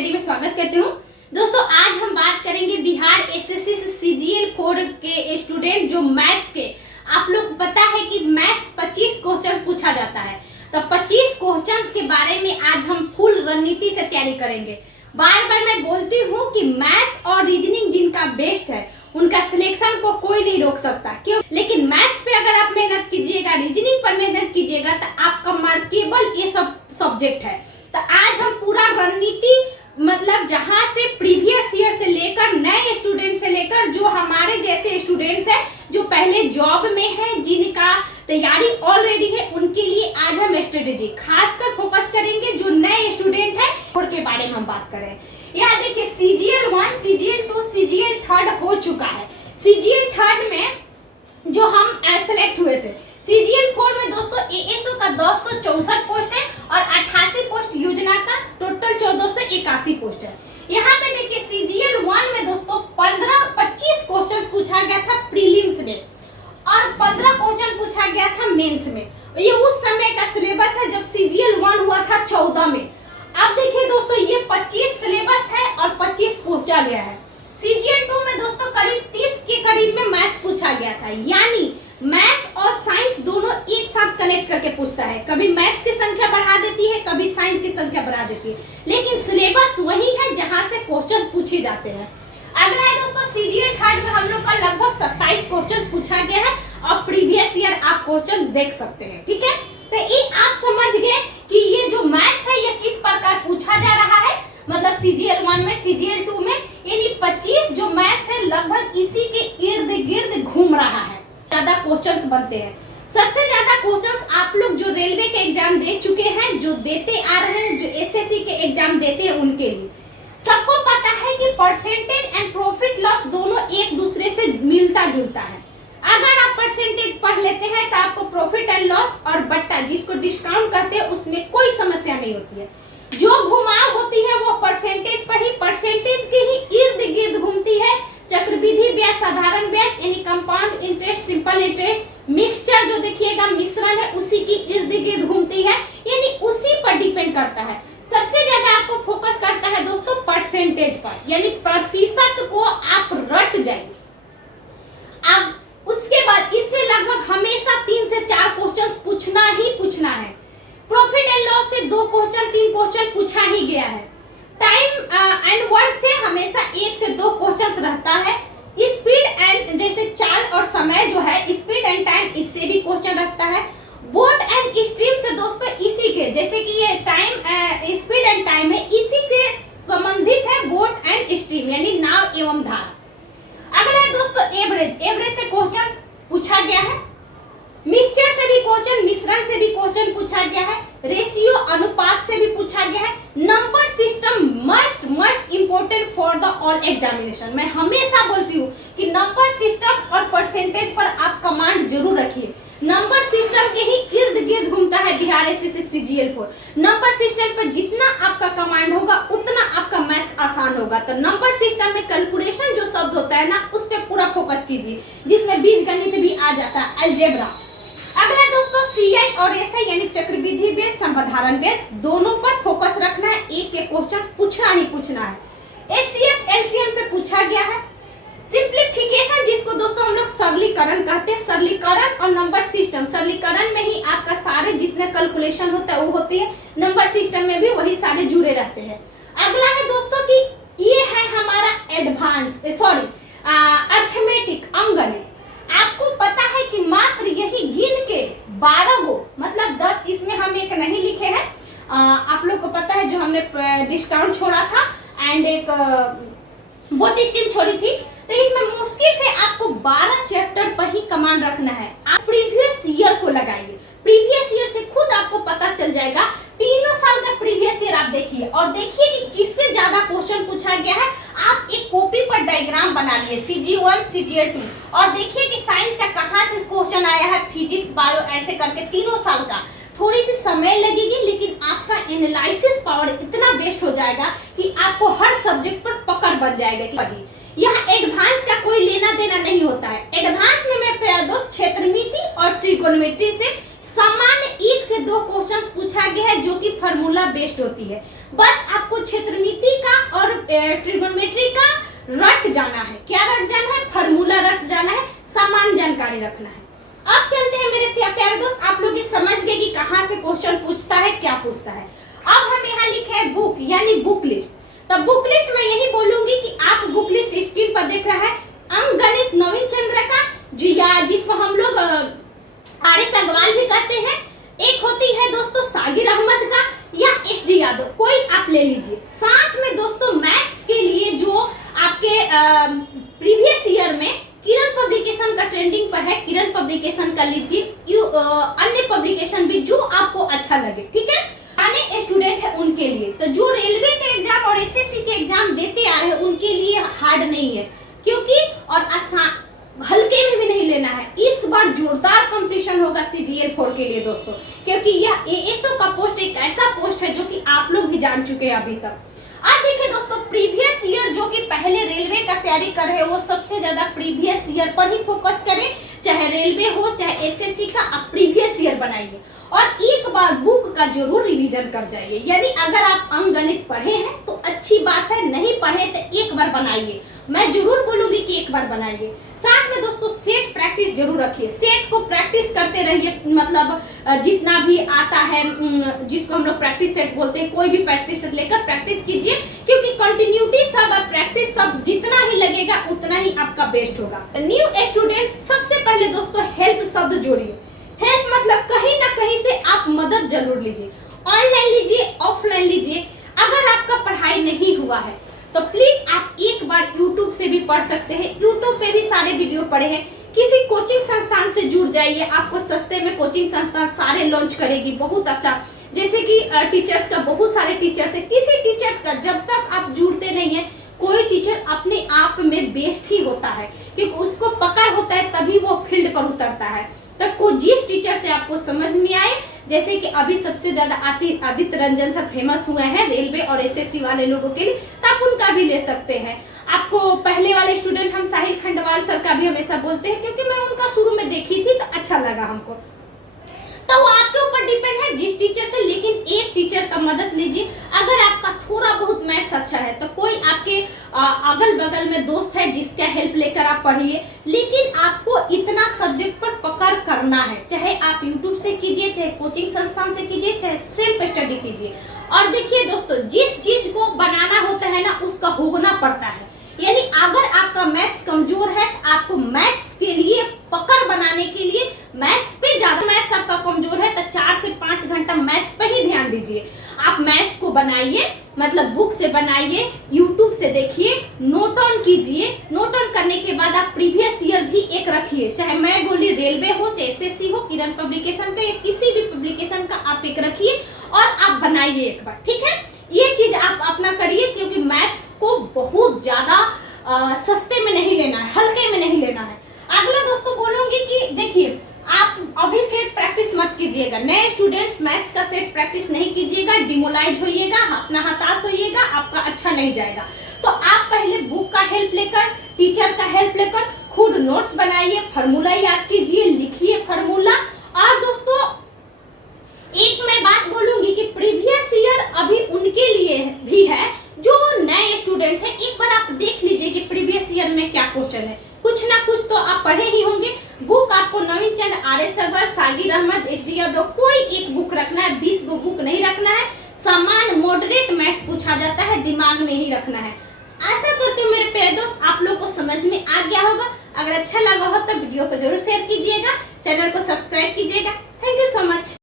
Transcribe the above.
Study में स्वागत करती हूँ। दोस्तों आज हम बात करेंगे बिहार एसएससी से सीजीएल 4 के स्टूडेंट जो मैथ्स के, आप लोग को पता है कि मैथ्स 25 क्वेश्चन पूछा जाता है, तो 25 क्वेश्चंस के बारे में आज हम फुल रणनीति से तैयारी करेंगे। बार बार मैं बोलती हूँ कि मैथ्स और रीजनिंग जिनका बेस्ट है उनका सिलेक्शन को कोई नहीं रोक सकता, क्यों? लेकिन मैथ्स पे अगर आप मेहनत कीजिएगा, रीजनिंग पर मेहनत कीजिएगा तो आपका मार्केबल ये सब सब्जेक्ट है। तो आज हम पूरा रणनीति मतलब जहां से प्रीवियस ईयर से लेकर नए स्टूडेंट से लेकर जो हमारे जैसे स्टूडेंट्स हैं जो पहले जॉब में हैं, जिनका तैयारी ऑलरेडी है, उनके लिए आज हम स्ट्रेटेजी खासकर फोकस करेंगे। जो नए स्टूडेंट है उनके बारे में हम बात करें। यहाँ देखिए सीजीएल 1, सीजीएल 2, सीजीएल 3 हो चुका है। सीजीएल 3 में जो हम सेलेक्ट हुए थे, सीजीएल 4 में दोस्तों एएसओ का 264 पोस्ट है और 88 पोस्ट योजना का टोटल 1481 पोस्ट है। यहाँ पे देखिए सीजीएल 1 में दोस्तों 25 क्वेश्चन पूछा गया था प्रीलिम्स में और 15 क्वेश्चन पूछा गया था मेंस में। ये उस समय का सिलेबस है जब सीजीएल 1 हुआ था 14 में। अब देखिए दोस्तों ये 25 सिलेबस है और 25 पूछा गया है। सीजीएल 2 में दोस्तों करीब 30 के करीब में मैथ्स पूछा गया था, यानी मैथ्स और साइंस दोनों एक साथ कनेक्ट करके पूछता है। कभी मैथ्स की संख्या बढ़ा देती है, कभी साइंस की संख्या बढ़ा देती है, लेकिन सिलेबस वही है जहां से क्वेश्चन पूछे जाते हैं। अगला है दोस्तों सीजीएल 3 में हम लोग का लगभग 27 क्वेश्चन पूछा गया है और प्रीवियस ईयर आप क्वेश्चन देख सकते हैं, ठीक है। तो ये आप समझ गए कि ये जो मैथ्स है ये किस प्रकार पूछा जा रहा है, मतलब सीजीएल 1 में, सीजीएल 2 में, यानी 25 जो मैथ्स है लगभग इसी के इर्द गिर्द घूम रहा है। ज्यादा क्वेश्चंस बनते हैं। सबसे ज्यादा क्वेश्चंस आप लोग जो रेलवे के एग्जाम दे चुके हैं, जो देते आ रहे हैं, जो एसएससी के एग्जाम देते हैं, उनके लिए सबको पता है कि परसेंटेज एंड प्रॉफिट लॉस दोनों एक दूसरे से मिलता जुलता है। अगर आप परसेंटेज पढ़ लेते हैं तो आपको प्रॉफिट एंड लॉस और बट्टा जिसको डिस्काउंट कहते हैं उसमें कोई समस्या नहीं होती है। जो घुमाव होती है वो परसेंटेज पर ही, परसेंटेज के ही इर्द गिर्द घूमती है। चक्रवृद्धि ब्याज, साधारण ब्याज यानी compound interest, simple interest, mixture जो देखिएगा मिश्रण है उसी की इर्द गिर्द घूमती है, यानी उसी पर डिपेंड करता है। सबसे ज्यादा आपको फोकस करता है दोस्तों परसेंटेज पर, यानी प्रतिशत को आप रट जाइए। अब उसके बाद इससे लगभग हमेशा 3 से 4 क्वेश्चन पूछना ही पूछना है। प्रॉफिट एंड लॉस से 2 क्वेश्चन 3 क्वेश्चन पूछा ही गया है। टाइम एंड वर्क से हमेशा 1 से 2 क्वेश्चंस रहता है। स्पीड एंड जैसे चाल और समय जो है, स्पीड एंड टाइम, इससे भी क्वेश्चन रखता है। बोट एंड स्ट्रीम से दोस्तों इसी के, जैसे कि ये टाइम स्पीड एंड टाइम है, इसी के संबंधित है बोट एंड स्ट्रीम यानी नाव एवं धारा। अगला है दोस्तों एवरेज, एवरेज से क्वेश्चन पूछा गया है। मिक्सचर से भी क्वेश्चन, मिश्रण से भी क्वेश्चन पूछा गया है। रेशियो अनुपात से भी पूछा गया है। Number system must important for the all examination. मैं हमेशा बोलती हूँ कि नंबर सिस्टम और परसेंटेज पर आप कमांड जरूर रखिए। नंबर सिस्टम के ही इर्द गिर्द घूमता है Bihar SSC CGL 4। Number system पर जितना आपका कमांड होगा उतना आपका मैथ्स आसान होगा। तो नंबर सिस्टम में कैलकुलेशन जो शब्द होता है ना, उस पर पूरा फोकस कीजिए, जिसमें बीजगणित भी आ जाता है, अलजेब्रा। अगला दोस्तों सीआई और एसआई यानी चक्रवृद्धि ब्याज, साधारण ब्याज, दोनों पर फोकस रखना है। एक एक क्वेश्चन पूछना ही पूछना है। एचसीएफ एलसीएम से पूछा गया है। सिंप्लीफिकेशन जिसको दोस्तों हम लोग सरलीकरण कहते हैं, सरलीकरण और नंबर सिस्टम, सरलीकरण में ही आपका सारे जितने कैलकुलेशन होता है वो होती है, नंबर सिस्टम में भी वही सारे जुड़े रहते हैं। अगला है दोस्तों कि ये है हमारा एडवांस अर्थमेटिक अंकगणित। आपको पता है कि मात्र यही गिन के 12 गो, मतलब 10, इसमें हम एक नहीं लिखे हैं, आप लोग को पता है जो हमने डिस्काउंट छोड़ा था एंड एक बोट स्ट्रीम छोड़ी थी, तो इसमें मुश्किल से आपको 12 चैप्टर पर ही कमांड रखना है। आप प्रीवियस ईयर को लगाइए, प्रीवियस ईयर से खुद आपको पता चल जाएगा। तीनों साल का प्रीवियस ईयर आप देखिए और देखिए कि किससे ज्यादा क्वेश्चन पूछा गया है। आप एक कॉपी पर डायग्राम बना लिए सीजी1, सीजीएल 2, और देखिए कि साइंस का कहाँ से क्वेश्चन आया है, फिजिक्स, बायो, ऐसे करके तीनों साल का। थोड़ी सी समय लगेगी लेकिन आपका एनालिसिस पावर इतना बेस्ट हो जाएगा कि आपको हर सब्जेक्ट पर पकड़ बन जाएगा कि पढ़िए। यहाँ एडवांस का कोई लेना देना नहीं होता है। एडवांस में मैं प्यारे दोस्त क्षेत्रमिति और ट्रिगोनोमेट्री से सामान्य 1 से 2 क्वेश्चंस पूछा गया है जो कि फार्मूला बेस्ड होती है। बस आपको क्षेत्रमिति का और ट्रिग्नोमेट्री का रट जाना है। क्या रट जाना है? फार्मूला रट जाना है, सामान्य जानकारी रखना है। अब चलते हैं मेरे प्यारे दोस्त, आप लोग ये समझ गए कि कहाँ से क्वेश्चन पूछता है, क्या पूछता है। अब हम यहाँ लिखे है बुक यानी बुक लिस्ट। तो बुक लिस्ट में यही बोलूंगी कि आप बुक लिस्ट स्क्रीन पर देख रहा है अंकगणित नवीन चंद्र का, जो या जिसको हम लोग आर.एस. अग्रवाल भी कहते हैं। एक होती है दोस्तों सागिर अहमद का या एस.डी. यादव, कोई आप ले लीजिए। साथ में दोस्तों मैथ्स के लिए जो आपके प्रीवियस ईयर में किरण पब्लिकेशन का ट्रेंडिंग पर है, किरण पब्लिकेशन का लीजिए, अन्य पब्लिकेशन भी जो आपको अच्छा लगे, ठीक है। पुराने स्टूडेंट है उनके लिए, तो जो रेलवे के एग्जाम और एसएससी के एग्जाम देते आ रहे हैं उनके लिए हार्ड नहीं है, क्योंकि और आसान हल्के में भी नहीं लेना है। इस बार जोरदार कंपटीशन होगा सीजीएल 4 के लिए दोस्तों, क्योंकि यह एएसओ का पोस्ट एक ऐसा पोस्ट है जो कि आप लोग भी जान चुके हैं अभी तक। अब देखिए दोस्तों, प्रीवियस ईयर जो कि पहले रेलवे का तैयारी कर रहे हैं वो सबसे ज्यादा प्रीवियस ईयर पर ही फोकस करें, चाहे रेलवे हो चाहे एसएससी का, आप प्रीवियस ईयर बनाइए और एक बार बुक का जरूर रिवीजन कर जाइए। यानी अगर आप अंकगणित पढ़े हैं तो अच्छी बात है, नहीं पढ़े तो एक बार बनाइए। मैं जरूर बोलूंगी कि एक बार बनाइए। साथ में दोस्तों सेट प्रैक्टिस जरूर रखिए, सेट को प्रैक्टिस करते रहिए। मतलब जितना भी आता है जिसको हम लोग प्रैक्टिस सेट बोलते हैं, कोई भी प्रैक्टिस सेट लेकर प्रैक्टिस कीजिए, क्योंकि कंटिन्यूटी सब और प्रैक्टिस सब जितना ही लगेगा उतना ही आपका बेस्ट होगा। न्यू स्टूडेंट सबसे पहले दोस्तों हेल्प शब्द जोड़िए। हेल्प मतलब कहीं ना कहीं से आप मदद जरूर लीजिए, ऑनलाइन लीजिए ऑफलाइन लीजिए। अगर आपका पढ़ाई नहीं हुआ है तो प्लीज आप एक बार YouTube से भी पढ़ सकते हैं। YouTube पे भी सारे वीडियो पड़े हैं। किसी कोचिंग संस्थान से जुड़ जाइए, आपको सस्ते में कोचिंग संस्थान सारे लॉन्च करेगी, बहुत अच्छा। जैसे कि टीचर्स का बहुत सारे टीचर्स है, किसी टीचर्स का जब तक आप जुड़ते नहीं है, कोई टीचर अपने आप में बेस्ट ही होता है, क्योंकि उसको पकड़ होता है तभी वो फील्ड पर उतरता है। तो जिस टीचर से आपको समझ में आए, जैसे कि अभी सबसे ज्यादा आदित्य रंजन सर फेमस हुए हैं रेलवे और एसएससी वाले लोगों के लिए, तो आप उनका भी ले सकते हैं। आपको पहले वाले स्टूडेंट हम साहिल खंडवाल सर का भी हमेशा बोलते हैं, क्योंकि मैं उनका शुरू में देखी थी तो अच्छा लगा हमको। तो वो आपके ऊपर डिपेंड है जिस टीचर से, लेकिन एक टीचर का मदद लीजिए। अगर आपका थोड़ा बहुत मैथ्स अच्छा है तो कोई आपके अगल बगल में दोस्त है जिसका हेल्प लेकर आप पढ़िए, लेकिन आपको इतना सब्जेक्ट पर पकड़ करना है। चाहे आप यूट्यूब से कीजिए, चाहे कोचिंग संस्थान से कीजिए, चाहे सेल्फ स्टडी कीजिए। और देखिए दोस्तों, जिस चीज को बनाना होता है ना उसका होना पड़ता है। यानी अगर आपका मैथ्स कमजोर है तो आपको मैथ्स के लिए पकड़ बनाने के लिए मैथ्स पे ज्यादा, मैथ्स आपका कमजोर है तो 4 से 5 घंटा मैथ्स पे ही ध्यान दीजिए। आप मैथ्स को बनाइए, मतलब बुक से बनाइए, यूट्यूब से देखिए, नोट ऑन कीजिए। नोट ऑन करने के बाद आप प्रीवियस ईयर भी एक रखिए, चाहे मैं बोली रेलवे हो चाहे एसएससी हो, किरण पब्लिकेशन का या किसी भी पब्लिकेशन का आप एक रखिए और आप बनाइए एक बार, ठीक है। ये चीज आप अपना करिए, क्योंकि मैथ्स को बहुत ज्यादा सस्ते में नहीं लेना है, हल्के में नहीं लेना है। अगला दोस्तों बोलूंगी कि देखिए, आप अभी सेट प्रैक्टिस मत कीजिएगा। नए स्टूडेंट्स मैथ्स का सेट प्रैक्टिस नहीं कीजिएगा, डिमोलाइज होइएगा, अपना हताश होइएगा, आपका अच्छा नहीं जाएगा। तो आप पहले बुक का हेल्प लेकर, टीचर का हेल्प लेकर खुद नोट्स बनाइए, फार्मूला याद कीजिए, लिखिए फार्मूला। और दोस्तों एक मैं बात बोलूंगी कि प्रीवियस ईयर अभी उनके लिए भी है जो नए स्टूडेंट है। एक बार आप देख लीजिए कि प्रीवियस ईयर में क्या क्वेश्चन है, कुछ ना कुछ तो आप पढ़े ही होंगे। बुक आपको नवीन चंद, आर.एस. अग्रवाल, सागिर अहमद, एस.डी. यादव, कोई एक बुक रखना है, 20 गो बुक नहीं रखना है। सामान्य मॉडरेट मैथ्स पूछा जाता है, दिमाग में ही रखना है। आशा करती हूँ मेरे प्यारे दोस्त आप लोग को समझ में आ गया होगा। अगर अच्छा लगा हो तो वीडियो को जरूर शेयर कीजिएगा, चैनल को सब्सक्राइब कीजिएगा। Thank you so much.